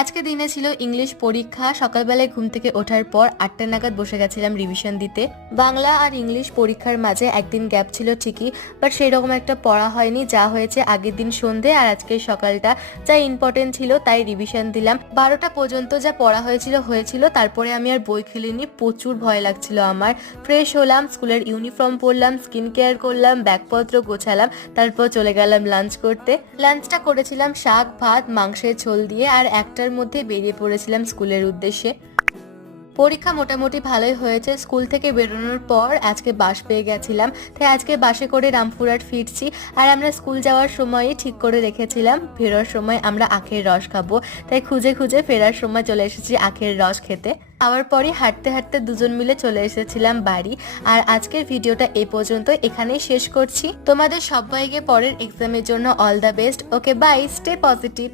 আজকে দিনে ছিল ইংলিশ পরীক্ষা। সকালবেলায় ঘুম থেকে ওঠার পর 8টা নাগাদ বসে গেছিলাম রিভিশন দিতে। বাংলা আর ইংলিশ পরীক্ষার মাঝে একদিন গ্যাপ ছিল ঠিকই, বাট সেরকম একটা পড়া হয়নি। যা হয়েছে আগের দিন সন্ধে আর আজকের সকালটা যা ইম্পর্টেন্ট ছিল তাই রিভিশন দিলাম। 12টা পর্যন্ত যা পড়া হয়েছিল। তারপরে আমি আর বই খুলিনি, প্রচুর ভয় লাগছিল আমার। ফ্রেশ হলাম, স্কুলের ইউনিফর্ম পরলাম, স্কিন কেয়ার করলাম, ব্যাগপত্র গোছালাম, তারপর চলে গেলাম লাঞ্চ করতে। লাঞ্চটা করেছিলাম শাক ভাত মাংসের ঝোল দিয়ে, আর একটার মধ্যে বেরিয়ে পড়েছিলাম স্কুলের উদ্দেশ্যে। পরীক্ষা মোটামুটি ভালোই হয়েছে। স্কুল থেকে বেরোনোর পর আজকে বাস পেয়ে গেছিলাম, তাই আজকে বাসে করে রামপুরহাট ফিরছি। আর আমরা স্কুল যাওয়ার সময়ই ঠিক করে রেখেছিলাম ফেরার সময় আমরা আখের রস খাবো, তাই খুঁজে খুঁজে ফেরার সময় চলে এসেছি আখের রস খেতে। আবার পরে হাঁটতে হাঁটতে দুজন মিলে চলে এসেছিলাম বাড়ি। আর আজকের ভিডিওটা এই পর্যন্ত, এখানেই শেষ করছি। তোমাদের সবাইকে পরের এক্সামের জন্য all the best. Okay bye, stay positive.